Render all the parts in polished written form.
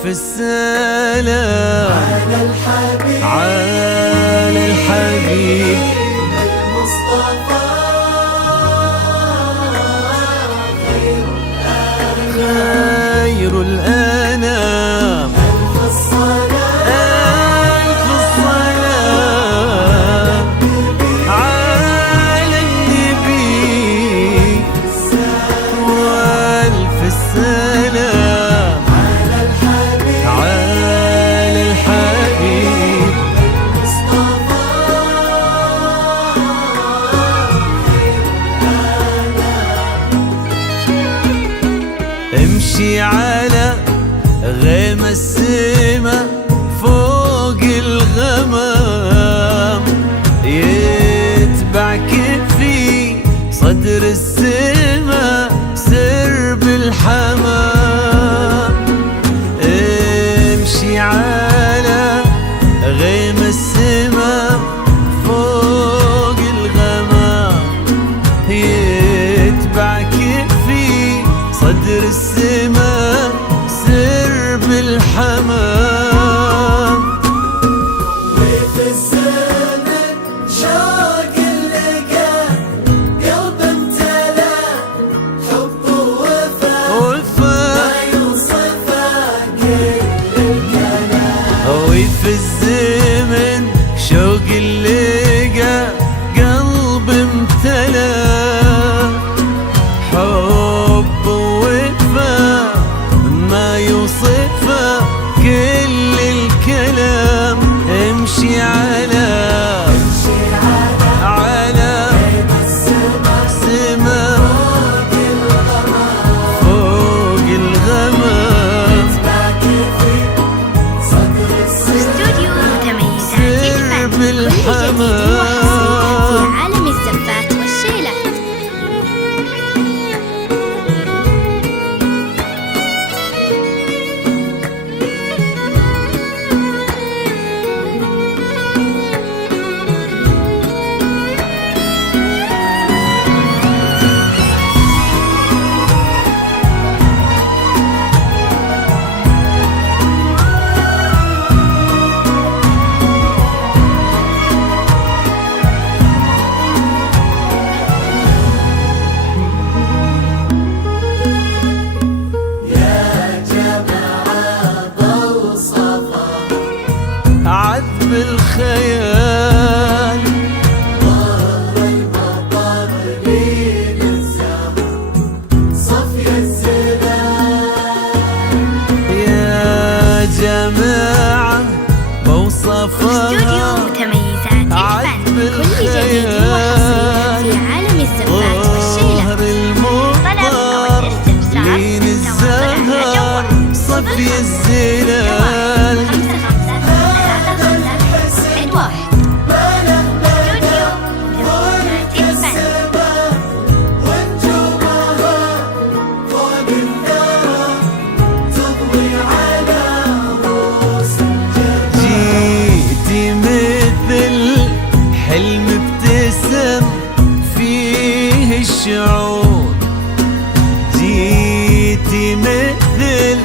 والف السلام على الحبيب على الحبيب المصطفى خير الأنام. ألف الصلاة ألف الصلاة على النبي والف السلام على الحبيب على الحبيب المصطفى امشي على غيم السما فوق الغمام، يتبعك في صدر السما سرب الحمام. امشي على غيم السما فوق الغمام، يتبعك في صدر السما سرب الحمام. وفي الزمن شوق اللقا قلب امتلا حب ووفا ما يوصفه كل الكلام. وفي الزمن شوق اللقا قلب امتلا حب ووفا ما يوصفه كل الكلام. امشي على غيم السما فوق الغمام، استوديو متميزات سرب الفن، كل جديد الحمام. وحصري في عالم الزفات والشيلات. عذب الخيال ظهر المطر بين الزهر صفي الزلال. يا جماعة بوصفها استوديو متميزات عذب الفن، كل جديد وحصري في عالم الزفات والشيلات. ظهر طلب أو المطر الاستفسار لين تواصل على الزهر جوال صفي 05 الزلال. 55 بلغ استوديو متميزات الفن. ونجومها فوق الثرى تضوي على رؤوس الجبال. جيتي مثل حلم ابتسم فيه الشعور، جيتي مثل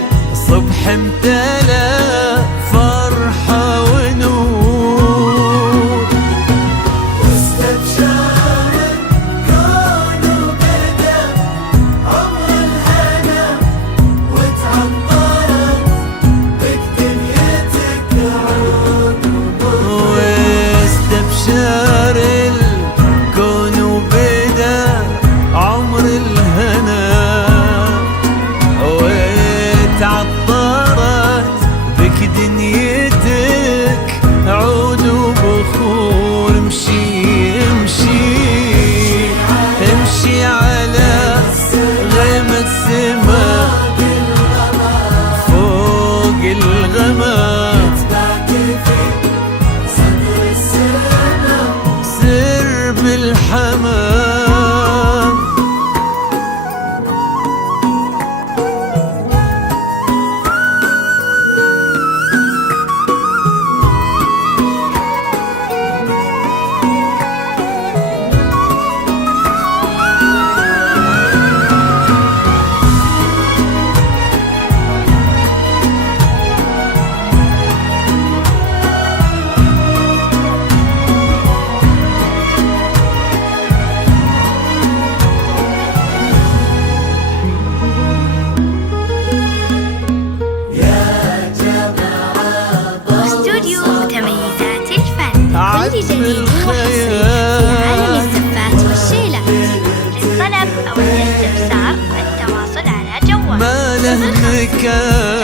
صبح امتلا فرحة ونور. واستبشر الكون وبدا عمر الهنا وتعطرت بك دنيتك عود واستبشر الكون وبدا عمر الهنا، وتعطرت بك دنيتك عود وبخور. امشي امشي امشي على غيم السما فوق الغمام، سرب الحمام. مكان